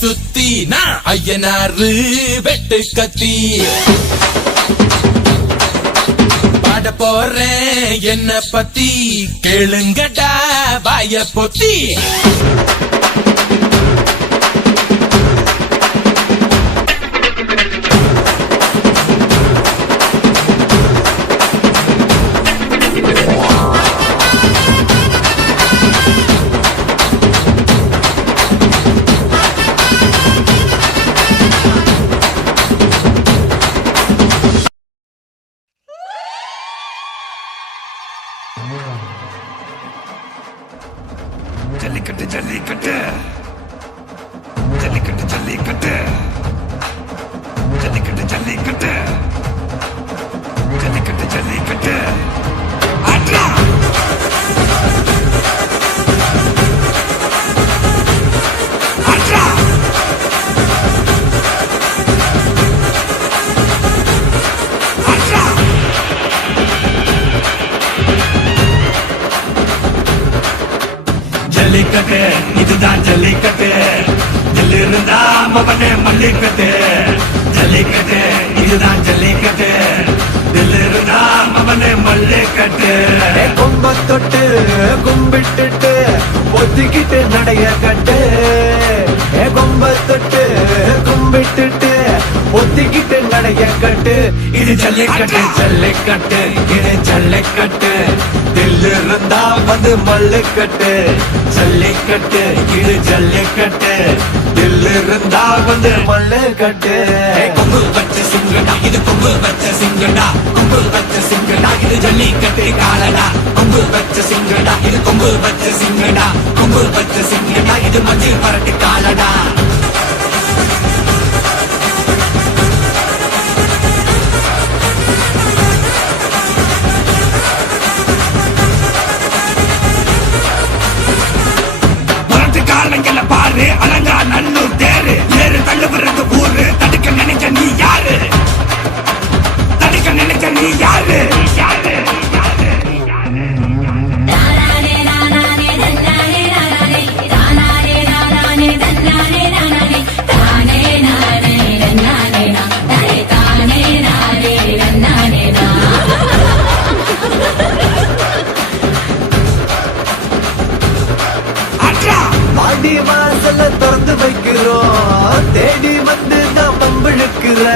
சுத்தி நான் ஐயனாரு வெட்டு கத்தி பாட போறேன் என்ன பத்தி கேளுங்கடா வாய பொத்தி. ஜல்லிக்கட்டு ஜல்லிக்கட்டு ஜல்லிக்கட்டு ஜல்லிக்கட்டு ஜல்லிக்கட்டு ஜல்லிக்கட்டு ஜல்லிக்கட்டு ஜல்லிக்கட்டு ஆட்ரா ஆட்ரா ஆட்ரா ஜல்லிக்கட்டு இதுதான் ஜல்லிக்கட்டு ஜல்லிருந்தா மவனே மல்லிக்கட்டு ஜல்லிக்கட்டு இதுதான் ஜல்லிக்கட்டு ஜல்லிருந்தா மவனே மல்லிக்கட்டு. கொம்ப தொட்டு கும்பிட்டுட்டு ஒத்திக்கிட்டு நடைய கட்டு கொம்ப தொட்டு கும்பிட்டுட்டு ஒத்திக்கிட்டு நடைய கட்டு. இது ஜல்லிக்கட்டு ஜல்லிக்கட்டு இது ஜல்லிக்கட்டு தில்லிருந்தா வந்து மல்லுக்கட்டு. ஜல்லிக்கட்டு இது ஜல்லிக்கட்டு தில்லிருந்தா வந்து மல்லுக்கட்டு. கொம்பு வச்ச சிங்கடா இது கொம்பு வச்ச சிங்கடா கொம்பு வச்ச சிங்கடா இது ஜல்லிக்கட்டு காலடா. கொம்பு வச்ச சிங்கடா இது கொம்பு வச்ச சிங்கடா கொம்பு வச்ச சிங்கடா இது மஞ்சள் பரட்டு காலடா. காரணங்கள பாரு அலங்கா நல்லூர் தேரு ஏறு தள்ளுறது ஊரு தடுக்க நினைச்ச நீ யாரு தடுக்க நினைச்ச நீ யாரு யாரு பாடி வாசல திறந்து வைக்கிறோம் தேடி வந்து நான் பம்பிழுக்கிற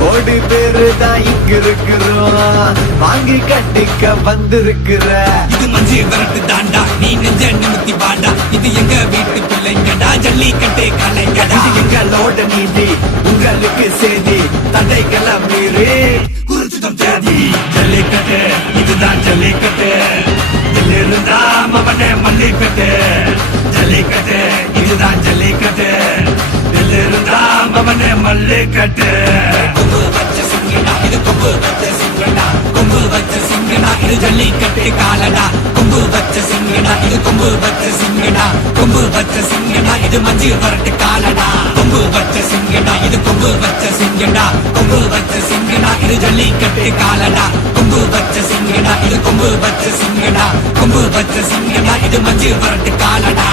கோடி பேரு தான் இங்க இருக்கிறோம் வாங்கி கட்டிக்க வந்திருக்கிற. இது மஞ்சு விரட்டு தாண்டா நீ நெஞ்ச நிமித்தி பாண்டா இது எங்க வீட்டு பிள்ளைங்கடா ஜல்லிக்கட்டு கலைங்கடா. இது எங்களோட நீதி உங்களுக்கு செய்தி தடைகளை மீறி குறிச்சிடம் தேதி. ஜல்லிக்கட்டு இதுதான் ஜல்லிக்கட்டு இதிலிருந்தா மவனே மல்லிக்கட்டு ஜல்லிக்கட்டு இதுதான் ஜல்லிக்கட்டு இதிலிருந்தா மவனே மல்லிக்கட்டு. கொம்பு வச்ச சிங்கடா இது கொம்பு வச்ச சிங்கடா கொம்பு வச்ச சிங்கடா இது ஜல்லிக்கட்டு காலடா. கொம்பு வச்ச சிங்கடா இது கொம்பு வச்ச சிங்கடா கொம்பு வச்ச சிங்கடா இது மஞ்சள் பரட்டு காலடா. கொம்பு வச்ச சிங்கடா இது கொம்பு வச்ச சிங்கடா கொம்பு வச்ச சிங்கடா இது ஜல்லிக்கட்டு காலடா. கொம்பு வச்ச சிங்கடா இது கொம்பு வச்ச சிங்கடா கொம்பு வச்ச சிங்கடா இது மஞ்சள் பரட்டு காலடா.